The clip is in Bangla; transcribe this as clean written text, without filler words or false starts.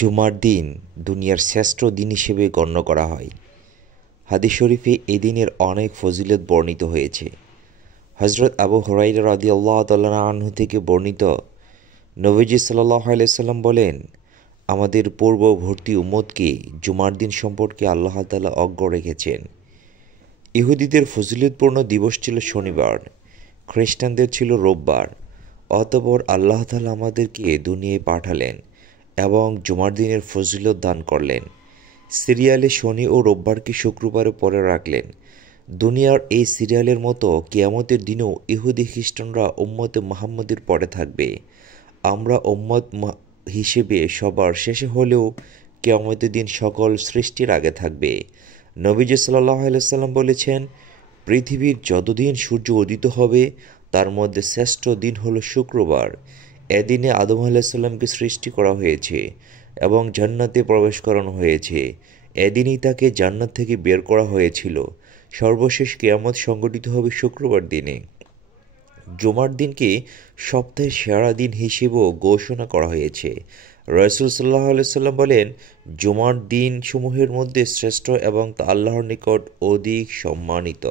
জুমার দিন দুনিয়ার শ্রেষ্ঠ দিন হিসেবে গণ্য করা হয়। হাদিস শরীফে এ দিনের অনেক ফজিলত বর্ণিত হয়েছে। হযরত আবু হুরায়রা রাদিয়াল্লাহু তাআলা আনহু থেকে বর্ণিত, নবীজি সাল্লাল্লাহু আলাইহি সাল্লাম বলেন, আমাদের পূর্ববর্তী উম্মতকে জুমার দিন সম্পর্কে আল্লাহ তাআলা অজ্ঞ রেখেছেন। ইহুদিদের ফজিলতপূর্ণ দিবস ছিল শনিবার, খ্রিস্টানদের ছিল রোববার। অতঃপর আল্লাহ তাআলা আমাদেরকে দুনিয়ায় পাঠালেন এবং জুমার দিনের ফজিলত দান করলেন। সিরিয়ালে শনি ও রোববারকে শুক্রবারে পরে রাখলেন। দুনিয়ার এই সিরিয়ালের মতো কিয়ামতের দিনেও ইহুদি খ্রিস্টানরা উম্মতে মুহাম্মদের পরে থাকবে। আমরা উম্মত হিসেবে সবার শেষে হলেও কিয়ামতের দিন সকল সৃষ্টির আগে থাকবে। নবীজি সাল্লাল্লাহু আলাইহি সাল্লাম বলেছেন, পৃথিবীর যতদিন সূর্য উদিত হবে তার মধ্যে শ্রেষ্ঠ দিন হলো শুক্রবার। এদিনে আদম আলাইহিস সালামকে সৃষ্টি করা হয়েছে এবং জান্নাতে প্রবেশ করানো হয়েছে। এদিনই তাকে জান্নাত থেকে বের করা হয়েছিল। সর্বশেষ কিয়ামত সংঘটিত হবে শুক্রবার দিনে। জুমার দিনকে সপ্তাহের সেরা দিন হিসেবেও ঘোষণা করা হয়েছে। রাসূল সাল্লাল্লাহু আলাইহি সাল্লাম বলেন, জুমার দিন সমূহের মধ্যে শ্রেষ্ঠ এবং তা আল্লাহর নিকট অধিক সম্মানিত।